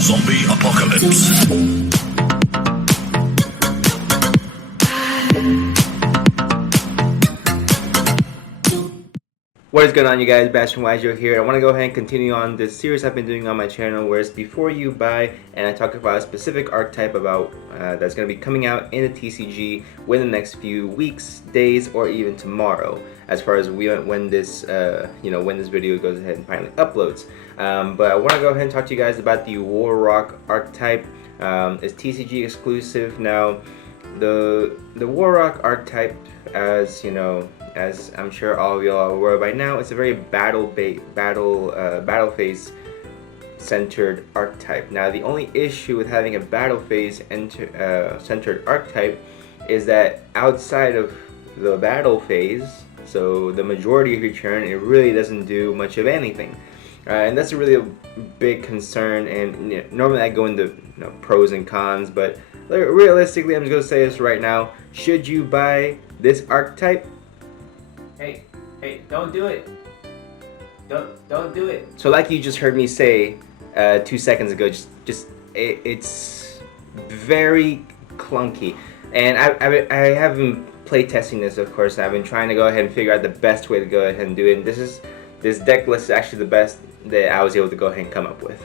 Zombie apocalypse. What is going on, you guys? Bastion Wazio here. I want to go ahead and continue on this series I've been doing on my channel, where it's before you buy, and I talk about a specific archetype about that's going to be coming out in the TCG within the next few weeks, days, or even tomorrow. As far as when this when this video goes ahead and finally uploads. But I want to go ahead and talk to you guys about the Warrock archetype. It's TCG exclusive now. The Warrock archetype, as you know, as I'm sure all of y'all are aware by now, it's a very battle phase centered archetype. Now, the only issue with having a battle phase centered archetype is that outside of the battle phase, so the majority of your turn, it really doesn't do much of anything. And that's a really big concern, and normally I go into pros and cons, but realistically, I'm just going to say this right now. Should you buy this archetype? Hey, don't do it. Don't do it. So like you just heard me say 2 seconds ago, it's very clunky. And I haven't play testing this, of course. I've been trying to go ahead and figure out the best way to go ahead and do it. And this deck list is actually the best that I was able to go ahead and come up with.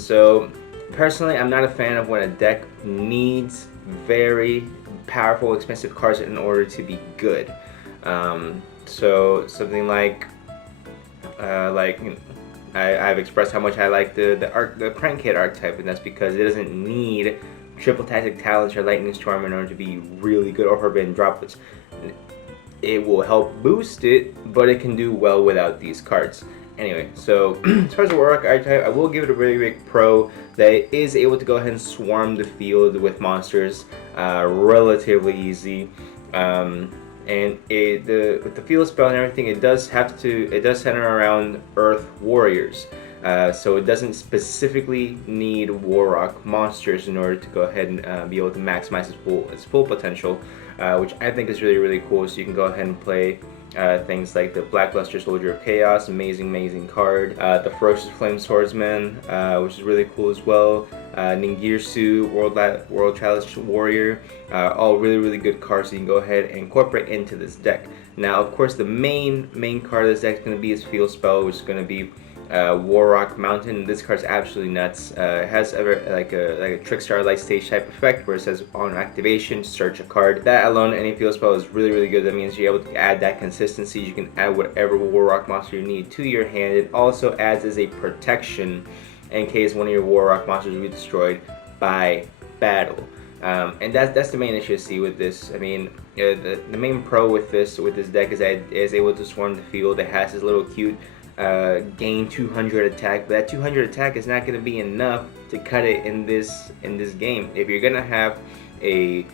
So personally, I'm not a fan of when a deck needs very powerful, expensive cards in order to be good. So something like I've expressed how much I like the Crankhead archetype, and that's because it doesn't need triple tactic talents or lightning storm in order to be really good, or forbidden droplets. It will help boost it, but it can do well without these cards. Anyway, so as far as the Warrock archetype, I will give it a very big pro that it is able to go ahead and swarm the field with monsters relatively easy. And with the field spell and everything, it does center around Earth warriors. So it doesn't specifically need Warrock monsters in order to go ahead and be able to maximize its full potential, which I think is really cool. So you can go ahead and play things like the Blackluster Soldier of Chaos, amazing card. The Ferocious Flame Swordsman, which is really cool as well. Ningirsu, World Chalice Warrior, all really good cards, so you can go ahead and incorporate into this deck. Now, of course, the main card of this deck is going to be its field spell, which is going to be Warrock Mountain. This card's absolutely nuts. It has like a Trickstar Light Stage type effect, where it says on activation, search a card. That alone, any field spell is really good. That means you're able to add that consistency. You can add whatever Warrock monster you need to your hand. It also adds as a protection in case one of your Warrock monsters will be destroyed by battle. And that's the main issue I see with this. I mean, the main pro with this deck is that it is able to swarm the field. It has this little cute gain 200 attack, but that 200 attack is not going to be enough to cut it in this game. If you're going to have a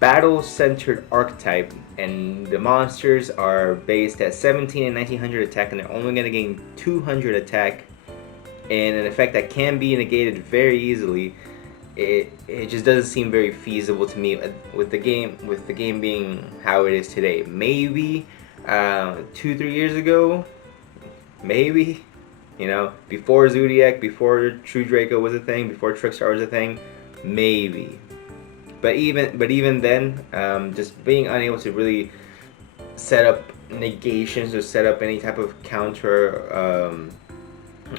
battle-centered archetype and the monsters are based at 17 and 1900 attack, and they're only going to gain 200 attack, and an effect that can be negated very easily, it just doesn't seem very feasible to me with the game being how it is today. Maybe 2-3 years ago, maybe, before Zodiac, before True Draco was a thing, before Trickstar was a thing, maybe. But even then, just being unable to really set up negations or set up any type of counter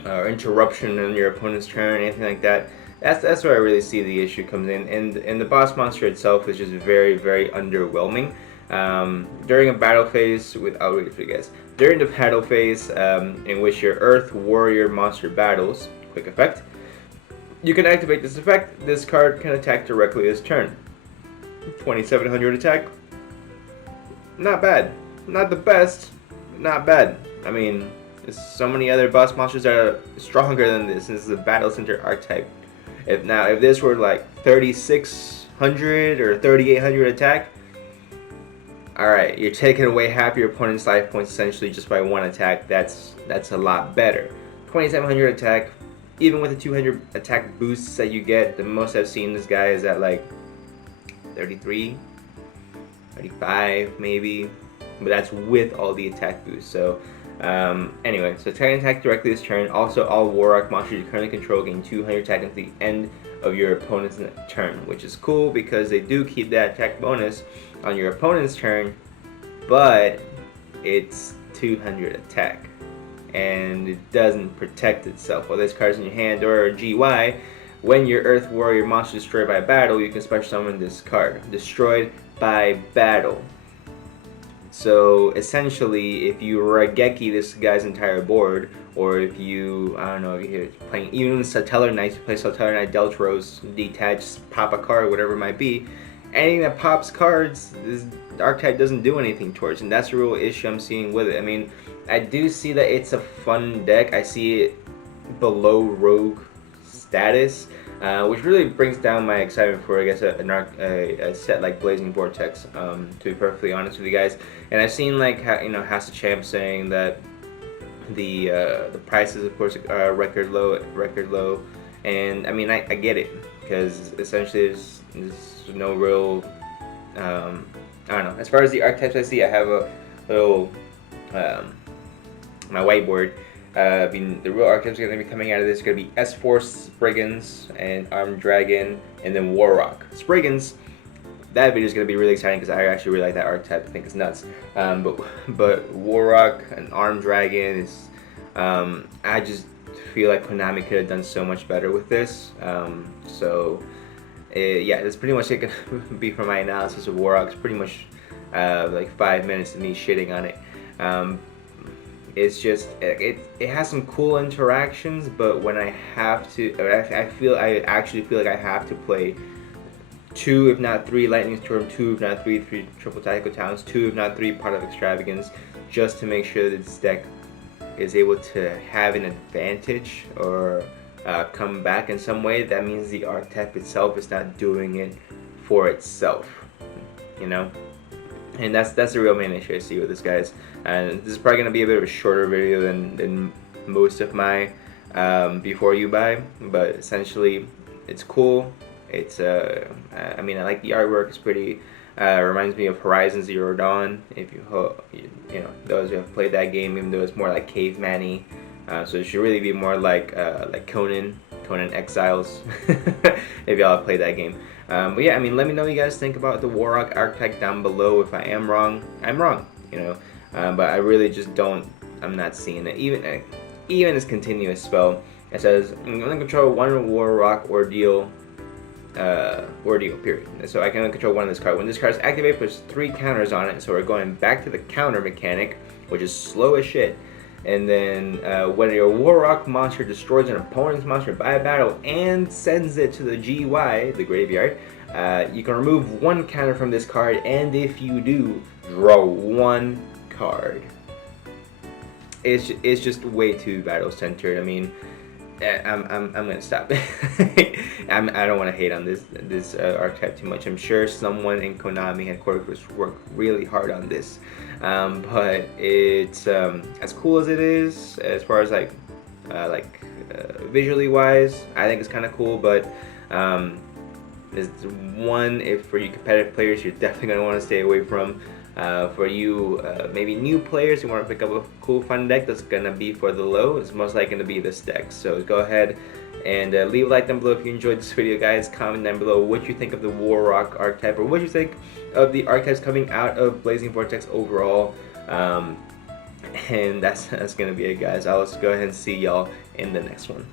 or interruption on your opponent's turn, anything like that, that's where I really see the issue comes in. And the boss monster itself is just very underwhelming. During a battle phase, I'll read it for you guys. During the battle phase, in which your Earth Warrior monster battles, quick effect, you can activate this effect. This card can attack directly this turn. 2700 attack. Not bad. Not the best. Not bad. I mean, there's so many other boss monsters that are stronger than this. This is a battle center archetype. If this were like 3600 or 3800 attack, alright, you're taking away half your opponent's life points essentially just by one attack. That's a lot better. 2700 attack, even with the 200 attack boosts that you get, the most I've seen this guy is at like 33, 35 maybe, but that's with all the attack boosts. So Anyway, so Titan attack directly this turn. Also, all Warrock monsters you currently control gain 200 attack until the end of your opponent's turn, which is cool because they do keep that attack bonus on your opponent's turn, but it's 200 attack, and it doesn't protect itself. While this card's in your hand or GY, when your Earth Warrior monster is destroyed by battle, you can special summon this card. Destroyed by battle. So essentially, if you Raigeki this guy's entire board, or if you, I don't know, if you're playing even Satellar Knights, you play Satellar Knight, Deltros, detach, pop a card, whatever it might be, anything that pops cards, this archetype doesn't do anything towards, and that's the real issue I'm seeing with it. I mean, I do see that it's a fun deck. I see it below Rogue status, which really brings down my excitement for, I guess, a set like Blazing Vortex, to be perfectly honest with you guys. And I've seen, like, House of Champs saying that the prices, of course, are record low, and I mean, I get it, because essentially there's no real, I don't know. As far as the archetypes I see, I have a little, my whiteboard. I mean, the real archetypes are going to be coming out of this are going to be S-Force, Spriggans, and Armed Dragon, and then Warrock. Spriggans, that video is going to be really exciting because I actually really like that archetype. I think it's nuts. But Warrock and Armed Dragon is, I just feel like Konami could have done so much better with this. Yeah, that's pretty much it going to be for my analysis of Warrock. It's pretty much like 5 minutes of me shitting on it. It's just, it has some cool interactions, but when I have to, I actually feel like I have to play 2 if not 3 Lightning Storm, 2 if not 3 Triple Tactical Talents, 2 if not 3 Part of Extravagance, just to make sure that this deck is able to have an advantage or come back in some way. That means the archetype itself is not doing it for itself, you know? And that's the real main issue I see with this, guys. And this is probably going to be a bit of a shorter video than most of my before you buy, but essentially it's cool. It's I mean, I like the artwork. It's pretty. Reminds me of Horizon Zero Dawn. If you know those who have played that game, even though it's more like caveman-y, so it should really be more like Conan Exiles. If y'all have played that game. But yeah, I mean, let me know what you guys think about the Warrock archetype down below. If I am wrong, I'm wrong, you know. But I really just I'm not seeing it. Even this continuous spell, it says I'm gonna control 1 Warrock ordeal period. So I can only control 1 of this card. When this card is activated, puts 3 counters on it. So we're going back to the counter mechanic, which is slow as shit. And then when your Warrock monster destroys an opponent's monster by battle and sends it to the GY, the graveyard, you can remove 1 counter from this card, and if you do, draw 1 card. It's just way too battle centered. I mean, I'm gonna stop. I don't want to hate on this archetype too much. I'm sure someone in Konami headquarters worked really hard on this, but it's as cool as it is, as far as like visually wise, I think it's kind of cool. But there's one, if for you competitive players, you're definitely gonna want to stay away from. For you maybe new players who want to pick up a cool fun deck, that's gonna be for the low. It's most likely gonna be this deck. So go ahead and leave a like down below if you enjoyed this video, guys. Comment down below what you think of the Warrock archetype, or what you think of the archetypes coming out of Blazing Vortex overall. And that's gonna be it, guys. I'll just go ahead and see y'all in the next one.